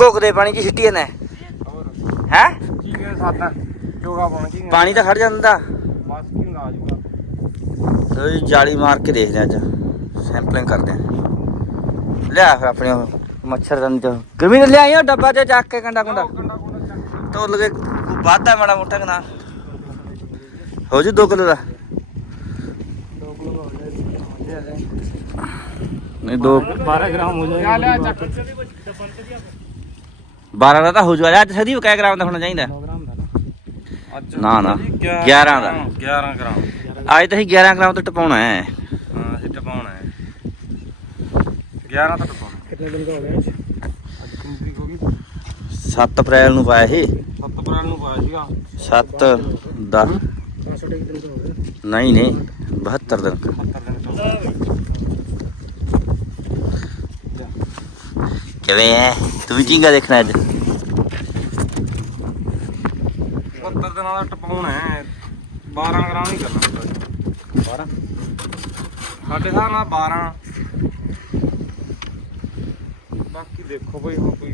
ਘੋਕਦੇ ਪਾਣੀ 'ਚ ਸਿੱਟੀ ਜਾਂਦਾ ਹੈ। ਕੀ ਜੋਗਾ ਪਾਣੀ ਤਾਂ ਖੜ ਜਾਂਦਾ। ਬਸ ਕੀ ਹੁੰਦਾ ਆ ਜਾਊਗਾ ਚਲੋ ਜੀ ਜਾਲੀ ਮਾਰ ਕੇ ਦੇਖਦੇ ਹਾਂ ਅੱਜ। ਸੈਂਪਲਿੰਗ ਕਰਦੇ ਹਾਂ। ਲਿਆ ਫਿਰ ਆਪਣੇ ਉਹ ਮੱਛਰਦਾਨੀ ਚ ਕਿਵੇਂ ਲਿਆਈ ਉਹ ਡੱਬਾ ਚ ਚੱਕ ਕੇ ਕੰਡਾ ਕੁੰਡਾ। ਤੋਲ ਕੇ ਵਾਧਾ ਮਾੜਾ ਮੋਟਾ ਕਨਾ ਹੋ ਜੂ 2 ਕਿਲੋ ਦਾ। ਦੋ ਕਿਲੋ ਹੋ ਜਾਏ ਨਹੀਂ 2 12 ਗ੍ਰਾਮ ਹੋ ਜਾਏਗਾ। ਲੈ ਚੱਕ। 12 ਦਾ ਤਾਂ ਹੋ ਜੂ ਅੱਜ ਸਦੀ ਕੈ ਗ੍ਰਾਮ ਦਾ ਹੋਣਾ ਚਾਹੀਦਾ? 9 ਗ੍ਰਾਮ ਦਾ ਨਾ ਅੱਜ ਨਾ, ਨਾ, ਜੀ 11 ਦਾ। 11 ਗ੍ਰਾਮ। ਅੱਜ ਤਾਂ ਹੀ 11 ਗ੍ਰਾਮ ਤੋਂ ਟਪਾਉਣਾ ਹੈ। ਹਾਂ ਅਸੀਂ ਟਪਾਉਣਾ ਹੈ। 11 ਤਾਂ ਟਪਾਉਣਾ। ਕਿੰਨੇ ਦਿਨ ਦਾ ਹੋ ਗਿਆ ਅੱਜ ਤਰੀਕ ਹੋ ਗਈ 7 ਅਪ੍ਰੈਲ ਨੂੰ ਪਾਇਆ ਸੀ। 7 ਅਪ੍ਰੈਲ ਨੂੰ ਪਾਇਆ ਸੀਗਾ। 7 10 500 ਦਿਨ ਤੋਂ ਹੋ ਗਏ ਨਹੀਂ ਨਹੀਂ 72 ਦਿਨ। 70 ਦਿਨ ਕਿਵੇਂ ਹੈ ਤੂੰ ਵੀ ਝੀਂਗਾ ਦੇਖਣਾ ਅੱਜ? 70 ਦਿਨਾਂ ਦਾ ਟਪਾਉਣਾ ਹੈ 12 ਗ੍ਰਾਮ ਹੀ ਕਰਨਾ। 12 ਸਾਡੇ ਹਿਸਾਬ ਨਾਲ 12 ਬਾਕੀ ਦੇਖੋ ਬਈ ਹੁਣ ਕੋਈ?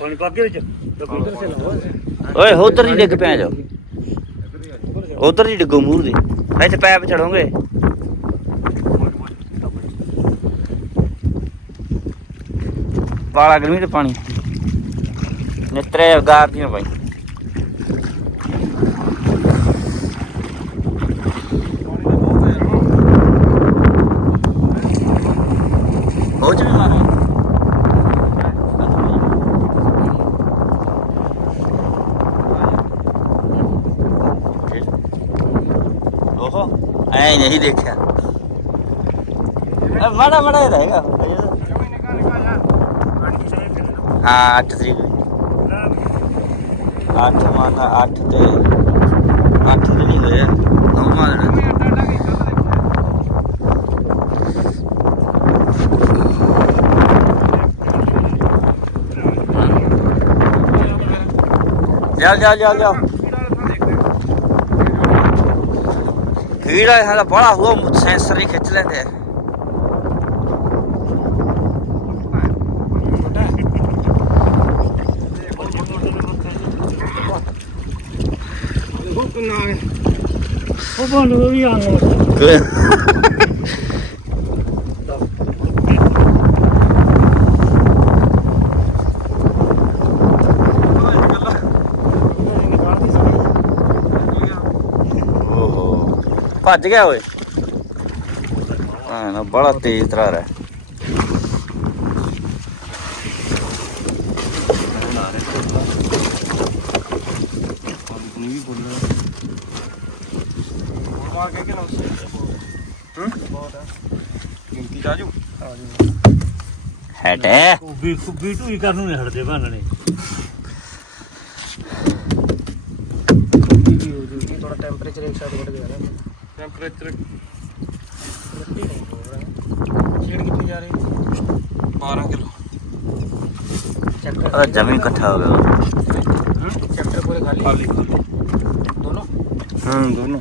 ਪਾਣੀ ਪਾ ਕੇ ਵਿੱਚ। ਉਧਰ ਸੇ ਲਾਓ ਓਏ ਉਧਰ ਹੀ ਡਿੱਗ ਪਿਆ ਜਾ। ਉਧਰ ਹੀ ਡਿੱਗੋ ਮੂੰਹ ਦੇ। ਇੱਥੇ ਪੈਪ ਚੜੋਗੇ। ਵਾਲਾ ਗਰਮੀ ਤੇ ਪਾਣੀ। ਨਿਤਰੇ ਗਾਰ ਦੀਆਂ ਭਾਈ ਹੋ ਚ ਵੀ ਮਾਰੋ ਓਹੋ ਐ ਨਹੀਂ ਦੇਖਿਆ। ਮਾੜਾ ਮਾੜਾ ਰਹੇਗਾ ਹਾਂ 8 ਤਰੀਕ 8 ਮਾਨਾ 8 ਤੇ 8 ਦਿਨ ਹੀ ਹੋਏ 9 ਮਾਨਾ ਜਾ ਜਾ ਜਾ ਜਾ ਕੀੜਾ ਹਾਲਾ ਬੜਾ ਹੁਆ ਸੈਂਸਰ ਹੀ ਆਂਗਾ। ਓਹੋ। ਭੱਜ ਗਿਆ ਓਏ। ਹਾਂ ਨਾ ਬੜਾ ਤੇਜ਼ ਤਰਾਰ ਹੈ। ਮਾਰ ਕੇ ਕਿ ਨਾ ਹੂੰ। ਗਿਣਤੀ ਜਾਜੂ ਹੈਟ ਹੈ ਕੁੱਬੀ ਕੁੱਬੀ ਢੂਈ ਕਰਨ ਨੂੰ ਨਹੀਂ ਹਟਦੇ ਭਾਨਣੇ ਵੀ ਹੋ ਜੂਗੀ ਥੋੜਾ ਟੈਂਪਰੇਚਰ ਇੱਕ ਸਾਈਡ ਵੱਧ ਗਿਆ ਨਾ। ਟੈਂਪਰੇਚਰ ਛੇੜ ਕਿੰਨੀ ਜਾ ਰਹੀ? 12 ਕਿਲੋ। ਚੈੱਕ ਉਹਦਾ ਜਮੀ ਇਕੱਠਾ ਹੋ ਗਿਆ। ਚੈਪਟਰ ਪੂਰੇ ਖਾਲੀ। ਖਾਲੀ। ਦੋਨੋਂ? ਹੂੰ ਦੋਨੋਂ।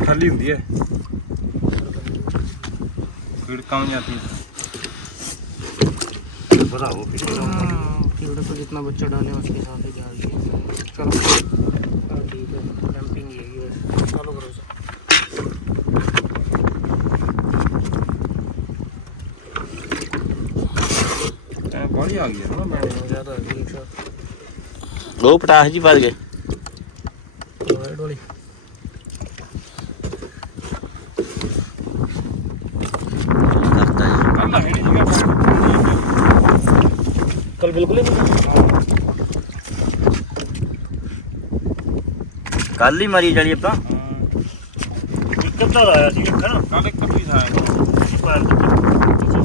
खाली ਹੁੰਦੀ ਹੈ ਫੀਡ कम जाती है ਵਧਾਓ ਫਿਰ फील्ड को जितना बच्चा डाले उसके हिसाब से डाल दिए चलो हाँ, ठीक है डंपिंग ये बस चालू करो इसे बड़ी आ गई है ना मैंने ज़्यादा आ गई एक साथ ਲੋ ਪਟਾਸ ਜੀ ਵੱਜ ਗਏ ਕੱਲ ਹੈ ਨਹੀਂ ਜਗ੍ਹਾ ਕੱਲ ਬਿਲਕੁਲ ਹੀ ਕੱਲ ਹੀ ਮਾਰੀ ਜਾਲੀ ਆਪਾਂ। ਇੱਕ ਆਇਆ ਸੀ ਨਾ ਕੱਲ ਇੱਕ ਪੀਸ ਆਇਆ ਪੈਰ ਦੇ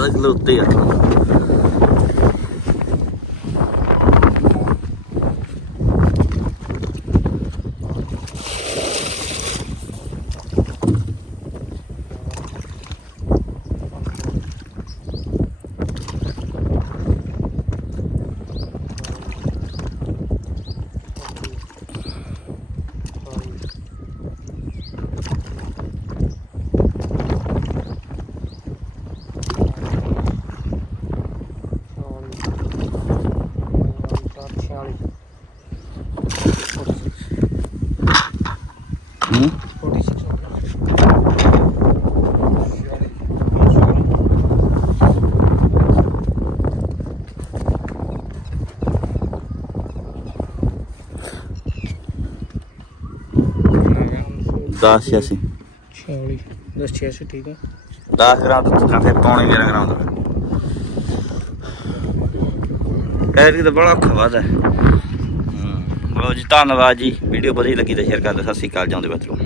look a little thick. 10 86 46 10 86 ਠੀਕ ਆ। 10 ਗ੍ਰਾਮ ਤੋਂ ਕਾਫੇ ਪੌਣੇ 11 ਗ੍ਰਾਮ ਦਾ। ਕੈਰੀ ਤਾਂ ਬੜਾ ਖਵਾਦ ਹੈ। ਲੋ ਜੀ ਧੰਨਵਾਦ ਜੀ। ਵੀਡੀਓ ਵਧੀਆ ਲੱਗੀ ਤਾਂ ਸ਼ੇਅਰ ਕਰ ਦਿਓ। ਸਤਿ ਸ੍ਰੀ ਅਕਾਲ ਜਾਂਦੇ ਬੱਚੋ